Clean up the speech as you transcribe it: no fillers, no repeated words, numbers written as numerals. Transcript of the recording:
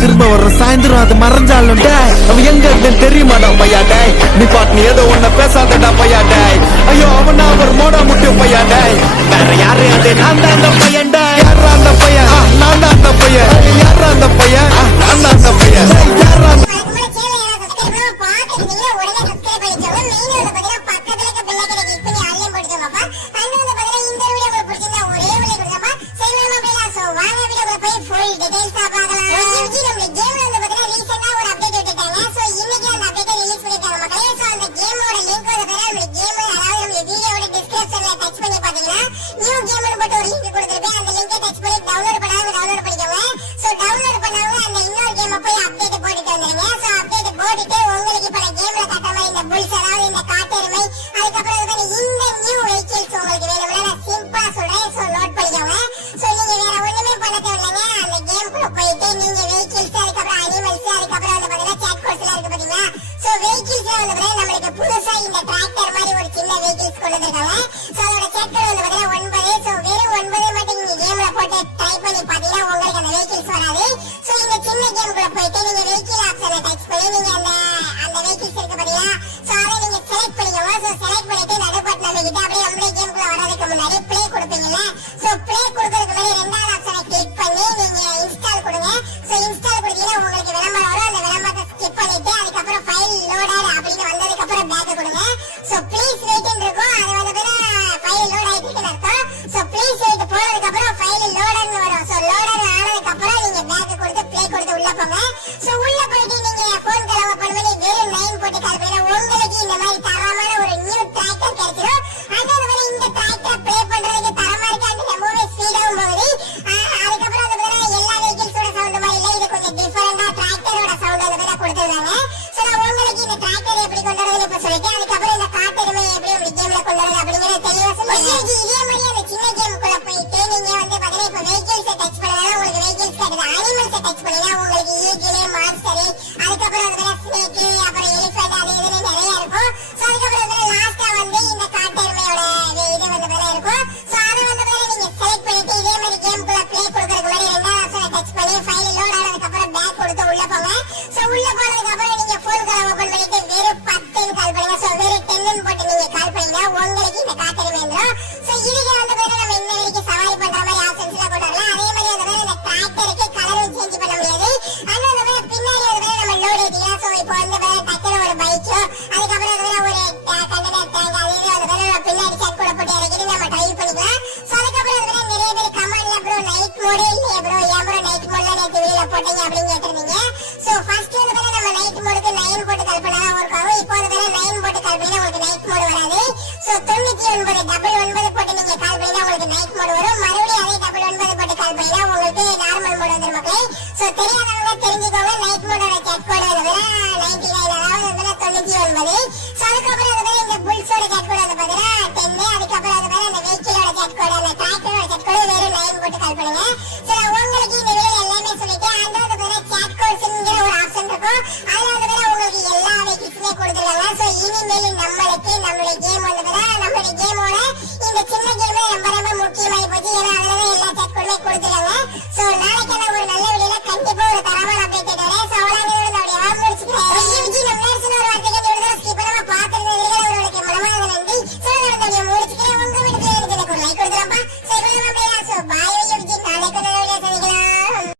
திரும்ப வர்ற சாயந்தரம் அது மறைஞ்சாலும் அவன் எங்க இருந்து தெரியுமாடா பையா டேய் நீ பாட்டு நீ ஏதோ ஒன்ன பேசாதடா பையா டேய் ஐயோ அவனா ஒரு மோட முட்டு பையா டேய் வேற யாரு அது நான் தான் அந்த பையன் டேய் யாரா அந்த பையன் நான் தான் அந்த பையன் யாரா அந்த பையன் நான் தான் அந்த பையன் யாரா கொடுத்து